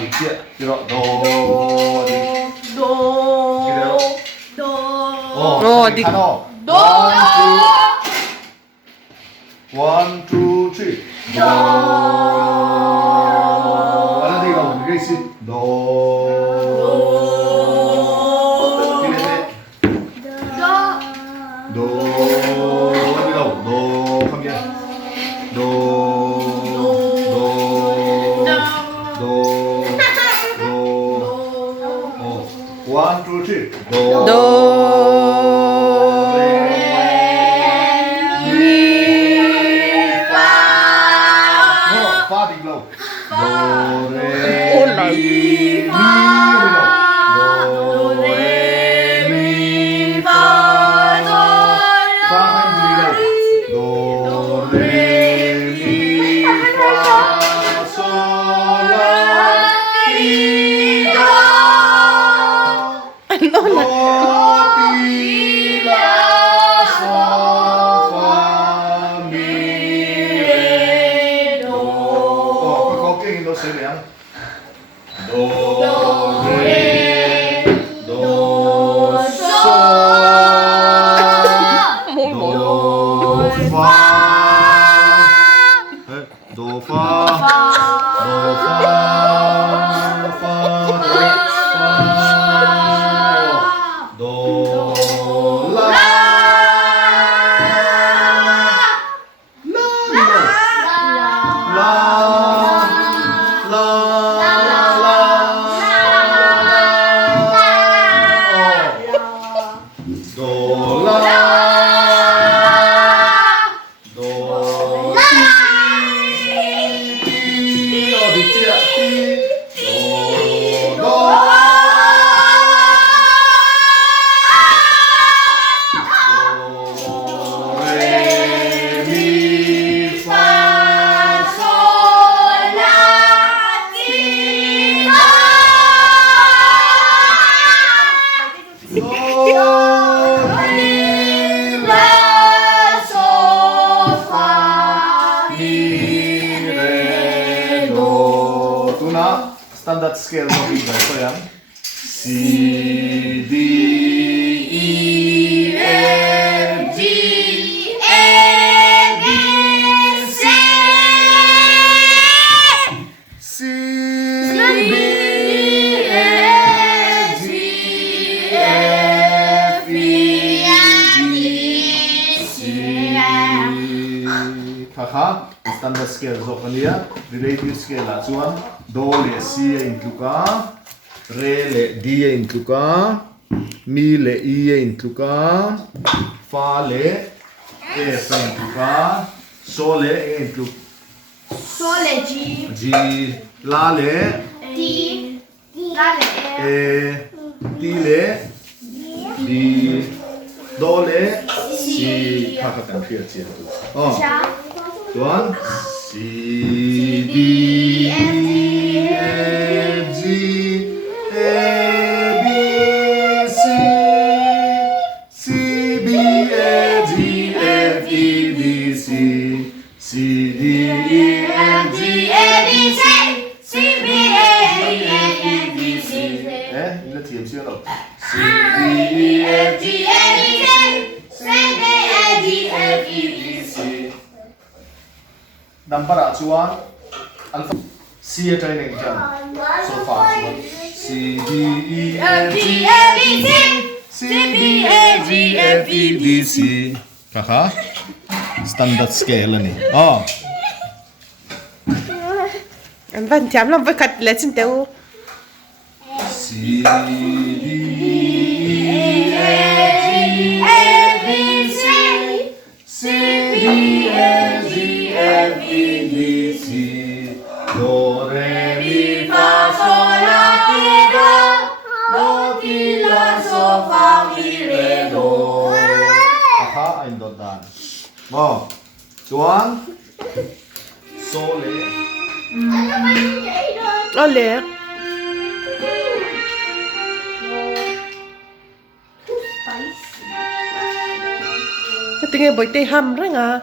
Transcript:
đi kia đi rồi do đi Do. Do. đi khano Do. one two three do ada tiga cái gì do do đi đâu do không kia do do do do one two three do fa đi đâu do re mi do re mi fa fa hay đi đâu do re mi fa sol la ti do Ano na? do ti la sol fa mi re do có cái nó sẽ là do re do sol do fa do fa do fa fa do la la do la do ti 어디 있지야 do re mi fa Sol la ti do mi la so fa mi re do tu na standard scale mo ito yan C D E F G A B C C B A G F E G C Kaka standard scale zo kaniya relative scale la chuan do le C incluka re le D incluka mi le E incluka fa le F incluka so le incluka Sol le G G la le D la le E T le D do le C Kaka kan kia chia tu tuan C D E F G A B C C B A G F E D C C D E F G A B C C B A B C 이거 뒤에 치워 넣어 C D E F G A B C B A D F E B C number chuan alpha C training jam so far chuan C D E F G A B C C B A G F E D C kaka standard scale ani Anh Văn chém lòng với khật lệ xin tiêu C D E F G A B C C D E G F E D C do re mi fa sol la ti do ti la so fa mi re do aha I'm not done chuan so le Nó lệ Cái tiếng bồi tê hầm rồi ngà